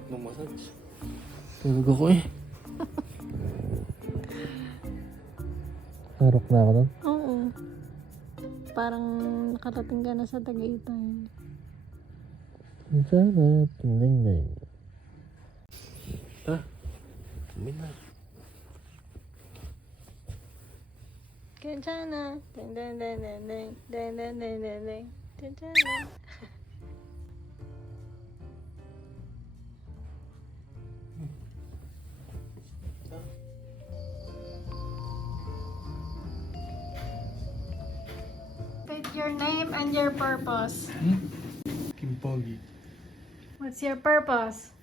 Sarap ng massage. Tulog ako eh. Harap na ako doon? Oo. Parang nakarating ka na sa Tagaytay. Sarap. Tingnan. Ha? Tumid na. Kanchana. Ding ding ding ding ding. Ding ding ding ding ding. Kanchana. State your name and your purpose. Kim Pogi. What's your purpose?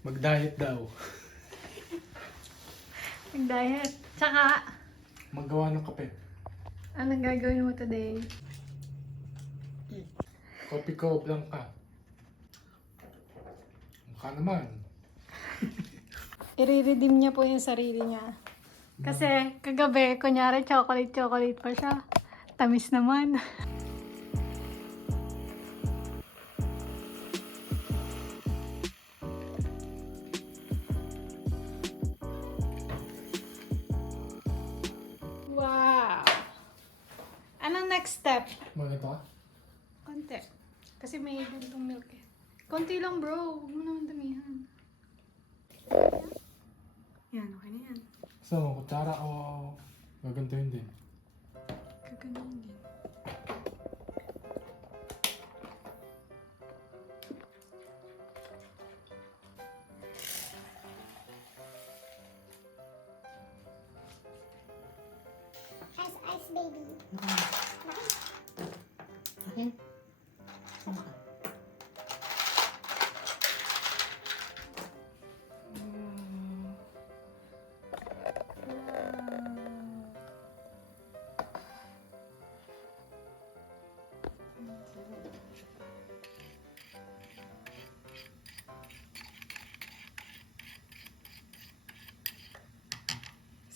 Mag-diet daw. Mag-diet. Tsaka, Maggawa ng kape. anong gagawin mo today? Kopi ko, Blanca. Mukha naman. I-redeem niya po yung sarili niya. Kasi kagabi, kunyari chocolate pa siya. Tamis naman. Wow! Anong next step? Maganda ka? Konti. Kasi may gantong milk eh. Konti lang bro. Huwag mo naman damihan. Yan, okay na yan. So, kutsara o gagantuin din? Gaganon din. Ice baby. Akin? Sama ka.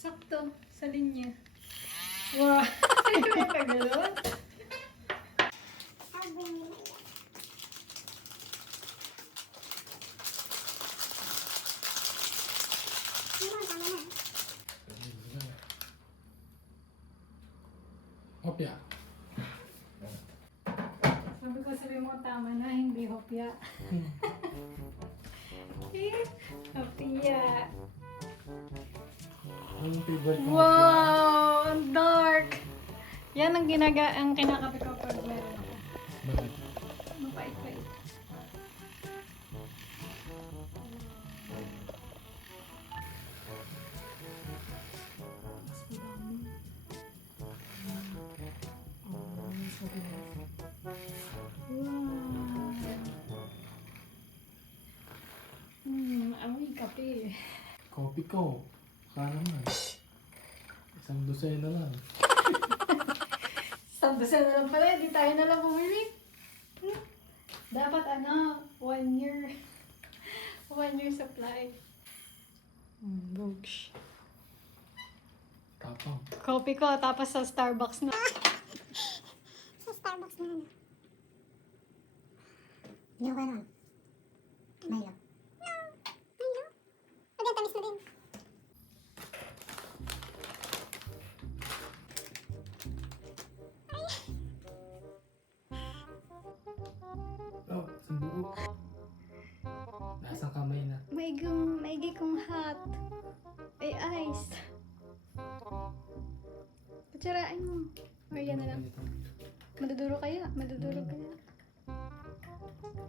Sakto. Sa linya. Wow! Hindi mo kagano'n? I'll bring you my tama na. Hopya. Sabi mo tama na, hindi hopya. Eh, hopya. Anong favorite mo? Wow! Ang dark! Yan ang kinakape ko pag meron ako. Bakit? Mapait-pait. Mas madami. Wow! Amoy kape. Kopi ko. Baka naman. Isang dosena lang. Sandasan na lang pala, hindi tayo na lang bumili. Dapat 1 year. 1 year supply. Books. Tapang. Coffee ko, tapos sa Starbucks na. Sa Starbucks na ano. Hindi ko ganun. Milo. No. Milo? Pag ang tamis na din. Oh, sumbuko. Lasang kamay na. Maigi kong hot. Ay, ice. Kutsarain mo. O, yan na lang. Maduduro kaya?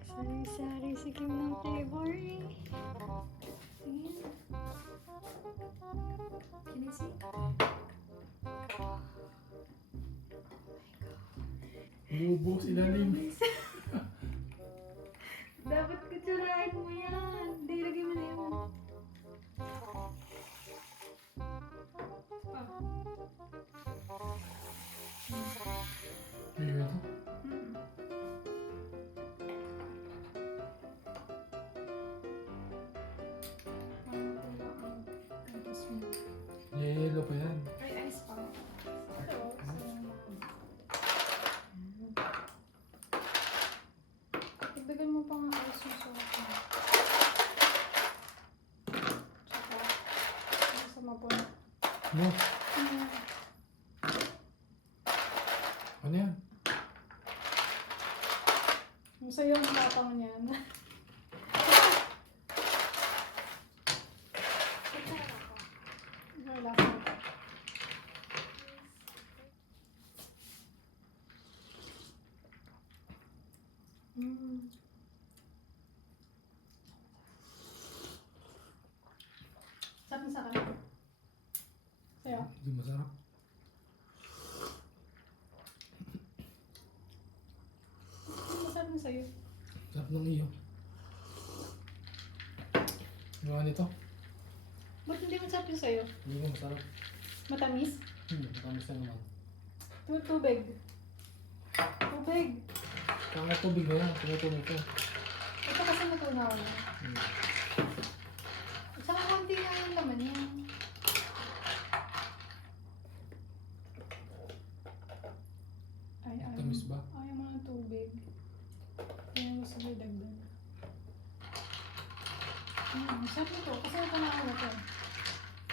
Sari-sari si Kim ng flavor eh. Ayan. Kinisi. Bubo sila rin. Dapat kutsarain mo yan. Hindi, lagay mo na yan. Ayun. Yelo pa yan. Ay, ice pa. Ito. Dagdagan mo pa nga ice mo. Mo, ano yan? Masaya ang tapang niyan. Wala ko. Mm. Sarap na sarap. Sa'yo? Hindi masarap. Masarap na sa'yo. Sarap ng iyo. Gawa nito? Ba't hindi masarap yung sa'yo? Hindi ko masarap. Matamis? Matamis na naman. Tubig. Tubig. Kaya tubig na yan. Tumutunog ko. Ito kasi natunaw na. Saka konti lang yung laman yan. Ay, Matamis ba? ayaw mo ng tubig. Kaya gusto ko dagdag. Sarap nito. Kasi natunaw na to.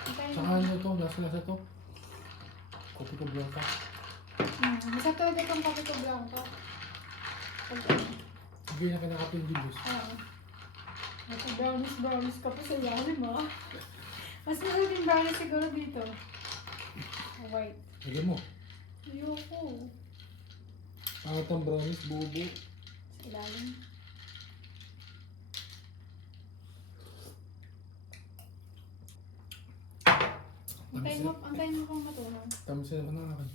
Antayin Saka mo. ano ito? Lasa-lasa to? Kopi ko blanca. Masarap talaga itong kapito blanca. Hindi na kinakapi yung gilos. Nasa brownies ka pa sa ilalim ah. Mas masarap yung brownies siguro dito. White. Lagyan mo. Ayoko. Pangat ang brownies, bubo. Sa ilalim. Antayin mo kung matunaw. Tamis na naman ang akin.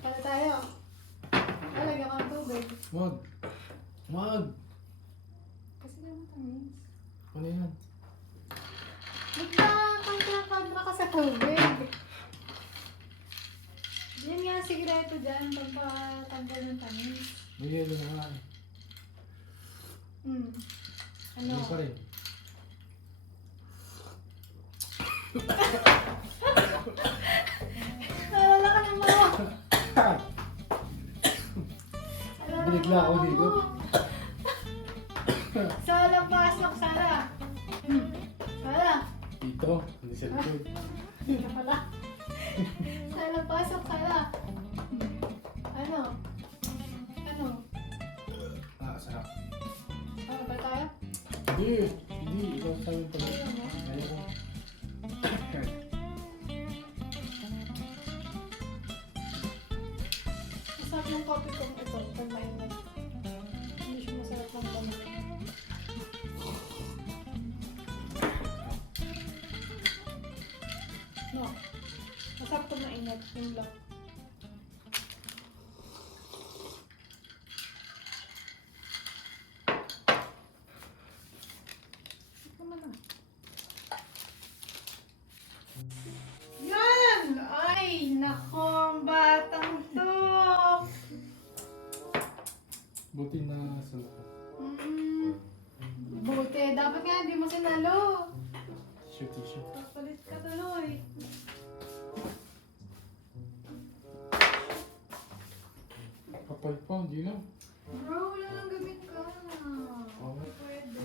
Pala tayo. Lalagyan ka ng tubig. Wag. Wag. Kasi na matamis. Ano yan? Pagka ka sa tubig. Yan nga sigreto dyan. Pagpatanggal ng tamis. May yelo na nga eh. Ano? Ano pa rin? Nalala ka ng mga. Binigla ako dito. Sala, pasok, Sala. Sala. Dito. Hindi sa likod. Hindi ka pala. Sala, pasok, Sala. Ano? Ano? Sarap. Ano ba tayo? Hindi. Hindi. Ikaw sa amin pala. Ayaw mo? Ayaw ko. Masarap yung coffee kong ito. Pag mainit. Hindi siya masarap ng banana. No. Masarap kung mainit. Yung black. Ito naman ah. Yan! Ay, nako, ang batang to. Buti na sa loob. Buti. Dapat nga hindi mo sinalo. Tissue. Papalit ka tuloy. Kapal pa. Hindi na. Bro, wala nang gamit ka. Okay. Pwede.